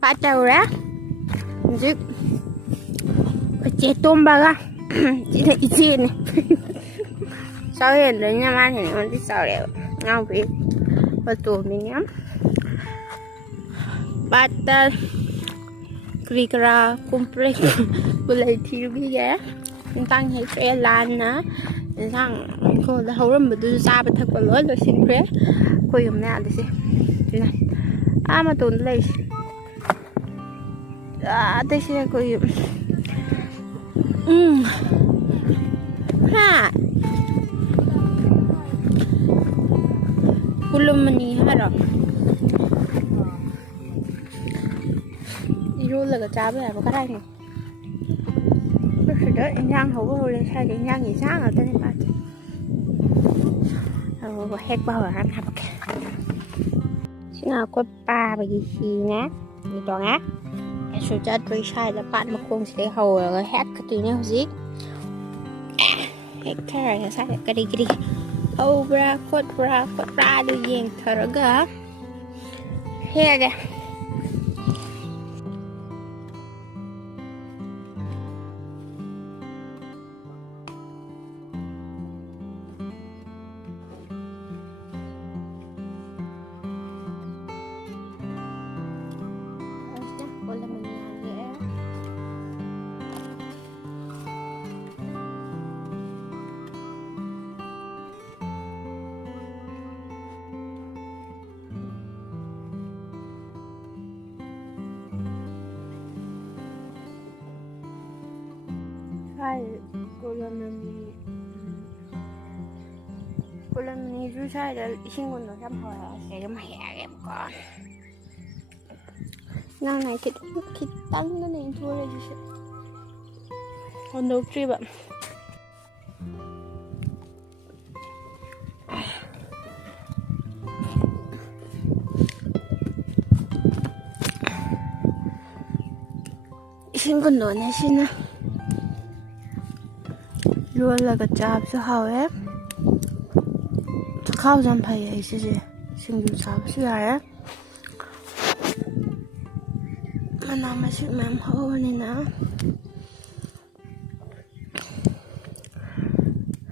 Patau dah. Jadi, cetum baga. Jadi izin. Sao hiện đấy nha mai thì nó đi sao đẹp ngao vì và tủ mình nhắm bata krikra complex bulai thi bi ga tăng hay tre lan na sang cô đã hầu rồi tôi ra bên thật lớn rồi xin khỏe cô dùng nào đi xem này mà tụi này đây sẽ cô dùng ha kulum mani haro iru laga chabe ba ka rai ni rồi đó nhang hổ vô lên sai cái nhang gì sáng ở trên mặt hết bao rồi anh học xin nào có ba bài gì nhá gì đó nhá số chất với sai là bạn mà không sẽ hầu rồi hết cái gì nữa gì hết cái rồi sai cái đi bra kod bra du yang tharaga hega cô làm này rú sai là xin con nó chăm hỏi sẽ cho mày em con năm này cái tăng nó nên thua rồi chứ còn đâu chưa bạn xin con nó này xin luôn là cái chạp số hào ép khao dân phải ấy chứ gì xin dù sao chứ ai mà nào mà sự mềm hô này nào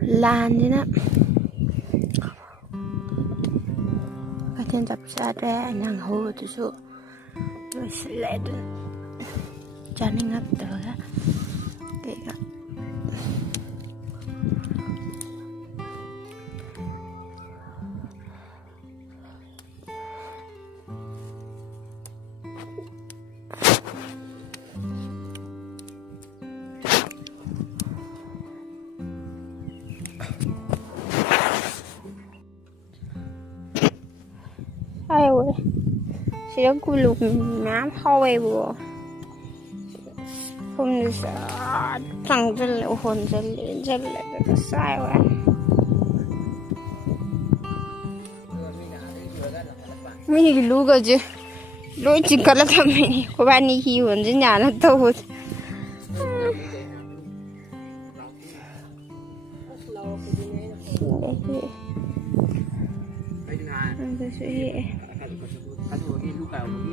lan đi nè cái thiên tập ra ra nàng hô từ số rồi sẽ lệ được cho nên ngắt tới cái ai ơi chị đã cùi lục nám hôi bùa không được sao thằng rất là hồn rất là sai quá mình lú cái gì lú chỉ cần là thằng mình có bạn đi hiu ở trên nhà nó đâu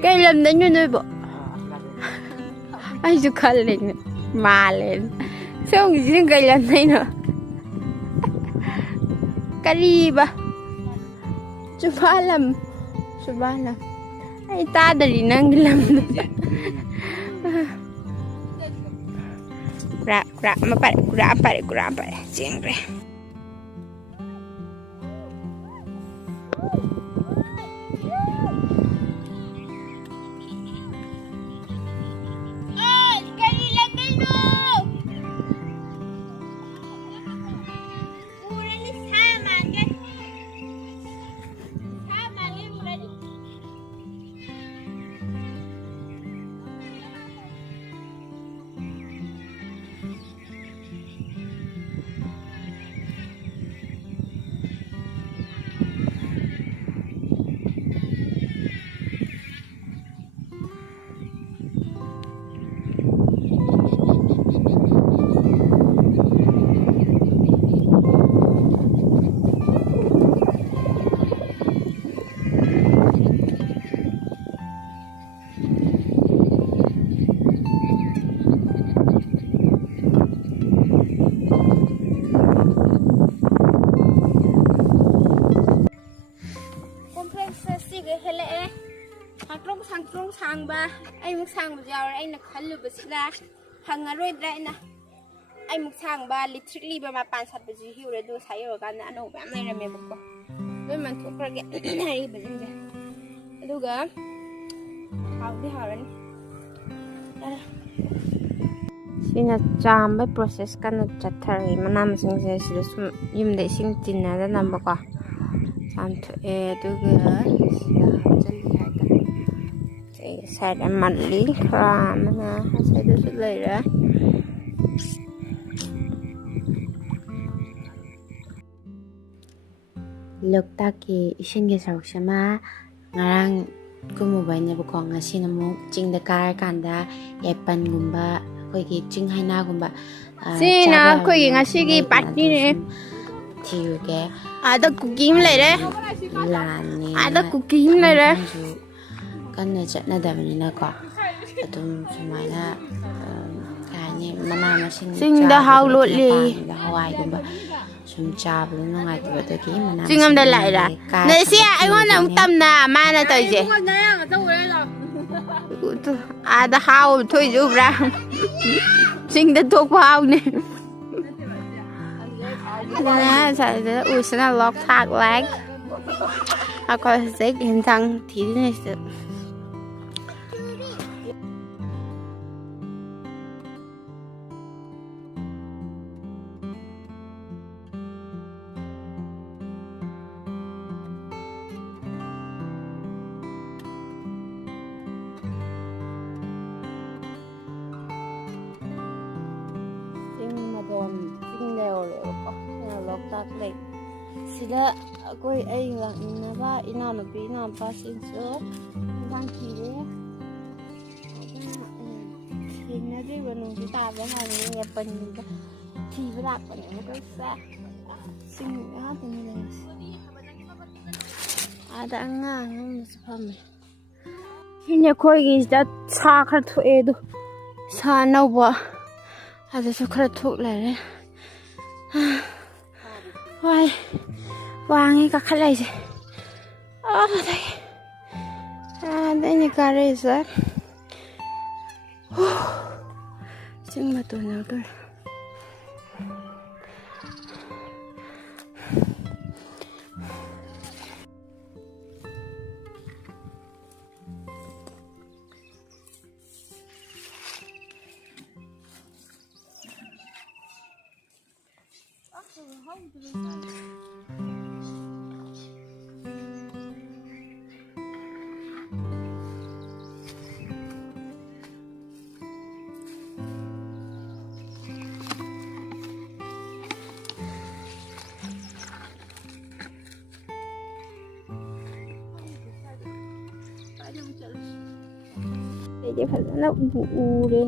cây lâm đến như nơi bộ ai chụp khăn lên mà lên sao không gì cây lâm này nữa cái gì ba chụp ba lâm ai ta dari nang lâm kura mà phải chuyện rồi ꯁꯤꯒ ꯍꯦꯜꯂꯛꯑꯦ ꯁꯥꯡꯇ꯭ꯔꯣꯡ ꯁꯥꯡꯕ ꯑꯩꯃꯨꯛ ꯁꯥꯡꯕꯁꯨ ꯌꯥꯎꯔꯦ ꯑꯩꯅ ꯈꯜꯂꯨꯕꯁꯤꯗ ꯐꯪꯉꯔꯣꯏꯗ꯭ꯔꯥ ꯑꯩꯃꯨꯛ ꯁꯥꯡꯕ ꯂꯤꯊ꯭ꯔꯤꯛ ꯂꯤꯕ ꯃꯄꯥꯟ ꯁꯥꯠꯄꯁꯨ ꯍꯤꯎꯔꯦ ꯑꯗꯨꯒ ꯁꯥ ꯌꯧꯔꯀꯥꯟꯗ ꯑꯅꯧꯕ ꯌꯥꯝ ꯂꯩꯔꯝꯃꯦꯕꯀꯣ ꯂꯣꯏ ꯃꯟꯊꯣꯛꯈ꯭ꯔꯒꯦ ꯑꯔꯤꯕꯁꯤꯡꯁꯦ ꯑꯗꯨꯒ ꯍꯥꯎꯗꯤ ꯍꯥꯎꯔꯅꯤ ꯁꯤꯅ ꯆꯥꯝꯕ ꯄ꯭ꯔꯣꯁꯦꯁ ꯀꯟꯅ ꯆꯠꯊꯔꯛꯏ ꯃꯅꯥ ꯃꯁꯤꯡꯁꯦ ꯁꯤꯗ ꯁꯨꯝ ꯌꯨꯝꯗ ꯏꯁꯤꯡ ꯆꯤꯟꯅꯗꯅꯕꯀꯣ ꯆꯥꯝꯊꯣꯛꯑꯦ ꯑꯗꯨꯒ ꯁꯤꯗ ꯍꯥꯞꯆꯤꯜꯂꯤ ꯍꯥꯏꯇꯥꯔꯦ ꯁꯥꯏꯗ ꯃꯜꯂꯤ ꯈꯔ ꯑꯃꯅ ꯑꯁꯥꯏꯗꯁꯨ ꯂꯩꯔꯦ ꯂꯣꯛꯇꯥꯛꯀꯤ ꯏꯁꯤꯡꯒꯤ ꯁꯔꯨꯛꯁꯤꯃ ꯉꯔꯥꯡ ꯀꯨꯝꯃꯨꯕꯩꯅꯦꯕꯀꯣ ꯉꯁꯤꯅ ꯑꯃꯨꯛ ꯆꯤꯡꯗ ꯀꯥꯔꯀꯥꯟꯗ ꯌꯥꯏꯄꯟꯒꯨꯝꯕ ꯑꯩꯈꯣꯏꯒꯤ ꯆꯤꯡ ꯍꯩꯅꯥꯒꯨꯝꯕ ꯁꯤꯅ ꯑꯩꯈꯣꯏꯒꯤ ꯉꯁꯤꯒꯤ ꯄꯥꯔꯇꯤꯅꯦ ꯊꯤꯔꯨꯒꯦ ꯑꯥꯗ ꯀꯨꯀꯤ ꯑꯃ ꯂꯩꯔꯦ ꯑꯥꯗ ꯀꯨꯀꯤ ꯑꯃ ꯂꯩꯔꯦ ꯀꯟꯅ ꯆꯠꯅꯗꯕꯅꯤꯅꯀꯣ ꯑꯗꯨꯝ ꯁꯨꯃꯥꯏꯅ ꯀꯩ ꯍꯥꯏꯅꯤ ꯃꯅꯥ ꯃꯁꯤꯡ ꯆꯤꯡꯗ ꯍꯥꯎ ꯂꯣꯠꯂꯤ ꯃꯄꯥꯟꯗ ꯍꯋꯥꯏꯒꯨꯝꯕ ꯁꯨꯝ ꯆꯥꯕꯗ ꯅꯨꯡꯉꯥꯏꯇꯕ ꯑꯗꯨꯒꯤ ꯃꯅꯥ ꯆꯤꯡ ꯑꯃꯗ ꯂꯥꯛꯏꯔꯥ ꯅꯁꯤ ꯑꯩꯉꯣꯟꯗ ꯑꯃꯨꯛ ꯇꯝꯅ ꯃꯥꯅ ꯇꯧꯔꯤꯁꯦ ꯑꯥꯗ ꯍꯥꯎꯕ ꯊꯣꯛꯏꯁꯦ ꯎꯕ꯭ꯔꯥ ꯆꯤꯡꯗ ꯊꯣꯛꯄ ꯍꯥꯎꯅꯦ ꯁꯤꯗ ꯎꯁꯤꯅ ꯂꯣꯛꯇꯥꯛ ꯂꯦꯛ ꯑꯩꯈꯣꯏ ꯍꯧꯖꯤꯛ ꯌꯦꯟꯁꯥꯡ ꯊꯤꯔꯤꯅꯦ ꯁꯤꯗ ꯆꯤꯡꯗ ꯌꯧꯔꯦꯕꯀꯣ ꯁꯤꯅ ꯂꯣꯛꯇꯥꯛ ꯂꯦꯛ ꯁꯤꯗ ꯑꯩꯈꯣꯏ ꯑꯩ ꯂꯥꯛꯃꯤꯟꯅꯕ ꯏꯅꯥꯎꯅꯨꯄꯤ ꯏꯅꯥꯎꯄꯥꯁꯤꯡꯁꯨ ꯏꯟꯁꯥꯡ ꯊꯤꯔꯦ ꯊꯦꯡꯅꯗ꯭ꯔꯤꯕ ꯅꯣꯡꯁꯨ ꯇꯥꯕ ꯍꯥꯏꯕꯅꯤ ꯌꯥꯏꯄꯟꯒꯨꯝꯕ ꯊꯤꯕ ꯂꯥꯛꯄꯅꯦ ꯑꯩꯈꯣꯏꯁꯦ ꯆꯤꯡ ꯉꯥꯛꯇꯅꯤ ꯂꯩꯔꯤꯁꯦ ꯑꯥꯗ ꯑꯉꯥꯡ ꯑꯃꯁꯨ ꯐꯝꯃꯦ ꯁꯤꯅꯦ ꯑꯩꯈꯣꯏꯒꯤꯁꯤꯗ ꯁꯥ ꯈꯔ ꯊꯣꯛꯑꯦ ꯑꯗꯣ ꯁꯥ ꯑꯅꯧꯕ ꯑꯗꯨꯁꯨ ꯈꯔ ꯊꯣꯛ ꯂꯩꯔꯦ ꯍꯣꯏ ꯋꯥꯡꯉꯦ ꯀꯥꯈꯠꯂꯛꯏꯁꯦ ꯑꯗꯩꯅꯦ ꯀꯥꯔꯛꯏꯁꯦ ꯆꯤꯡ ꯃꯇꯣꯟ ꯌꯧꯗꯣꯔꯦ 이제 फजन उरे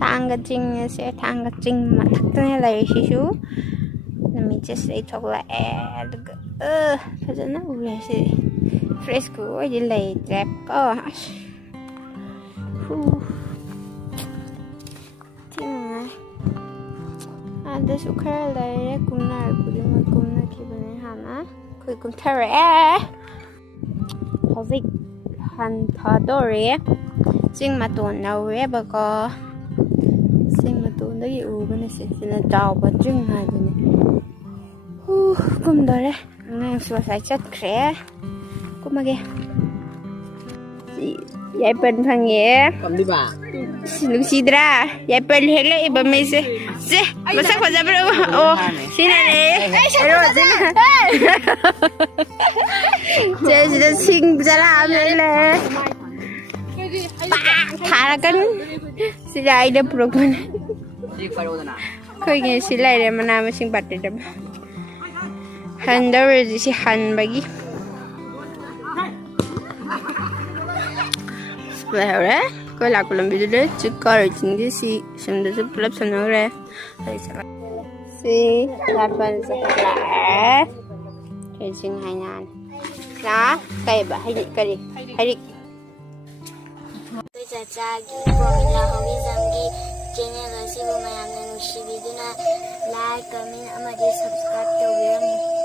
थांगा चिंग से थांगा चिंग मथक्तने लैसिसु नमिचे से थोकला फजन उरे से फ्रेश को ओइ लै ट्रैप को थिंगा आदा सुखर लै कुमना पुरी म कुमना खिबने हाना खोइ कुमथरे हौजिक ꯍꯟꯊꯗꯣꯔꯦ ꯆꯤꯡ ꯃꯇꯣꯟ ꯌꯧꯔꯦꯕꯀꯣ ꯆꯤꯡ ꯃꯇꯣꯟꯗꯒꯤ ꯎꯕꯅ ꯁꯤꯁꯤꯅ ꯆꯥꯎꯕ ꯆꯤꯡ ꯍꯥꯏꯗꯨꯅꯤ ꯀꯨꯝꯗꯣꯔꯦ ꯑꯉꯥꯡꯁꯨ ꯉꯁꯥꯏ ꯆꯠꯈ꯭ꯔꯦ ꯀꯨꯝꯃꯒꯦ ꯌꯥꯏꯄꯟ ꯐꯪꯉꯦ ꯅꯨꯡꯁꯤꯗ꯭ꯔꯥ ꯌꯥꯏꯄꯟ ꯍꯦꯛꯂꯛꯏꯕ ꯃꯩꯁꯦ ꯁꯦ ꯃꯁꯛ ꯐꯖꯕ꯭ꯔꯥ ꯑꯣ ꯁꯤꯅꯅꯦ ꯁꯤꯗ ꯁꯤꯡ ꯆꯔꯥ ꯑꯃ ꯂꯩ ꯊꯥꯔꯛꯀꯅꯤ ꯁꯤꯗ ꯑꯩꯅ ꯄꯨꯔꯛꯄꯅꯦ ꯑꯩꯈꯣꯏꯒꯤ ꯁꯤ ꯂꯩꯔꯦ ꯃꯅꯥ ꯃꯁꯤꯡ ꯄꯥꯇ꯭ꯔꯗꯕ ꯍꯟꯗꯧꯔꯗꯤ ꯁꯤ ꯍꯟꯕꯒꯤ ꯂꯩꯍꯧꯔꯦ ꯑꯩꯈꯣꯏ ꯂꯥꯛꯄ ꯂꯝꯕꯤꯗꯨꯗ ꯆꯤꯛꯀꯔ ꯆꯤꯡꯁꯤ ꯁꯤ ꯁꯤꯝꯗꯁꯨ ꯄꯨꯂꯞ ꯁꯝꯅꯈ꯭ꯔꯦ ꯁꯤ ꯌꯥꯏꯄꯟꯁꯦ ꯂꯥꯛꯑꯦ ꯆꯤꯡ ꯍꯩꯅꯥꯅꯤ ꯂꯥ ꯀꯩꯕ ꯀꯔꯤ ꯍꯩꯔꯤꯛ ꯆꯥꯆꯥꯒꯤ ꯄ꯭ꯔꯣꯃꯤꯂꯥ ꯍꯣꯕꯤꯖꯝꯒꯤ ꯆꯦꯅꯦꯜ ꯑꯁꯤꯕꯨ ꯃꯌꯥꯝꯅ ꯅꯨꯡꯁꯤꯕꯤꯗꯨꯅ ꯂꯥꯏꯛ ꯀꯃꯦꯟ ꯑꯃꯗꯤ ꯁꯕꯁꯀ꯭ꯔꯥꯏꯕ ꯇꯧꯕꯤꯔꯝꯃꯨ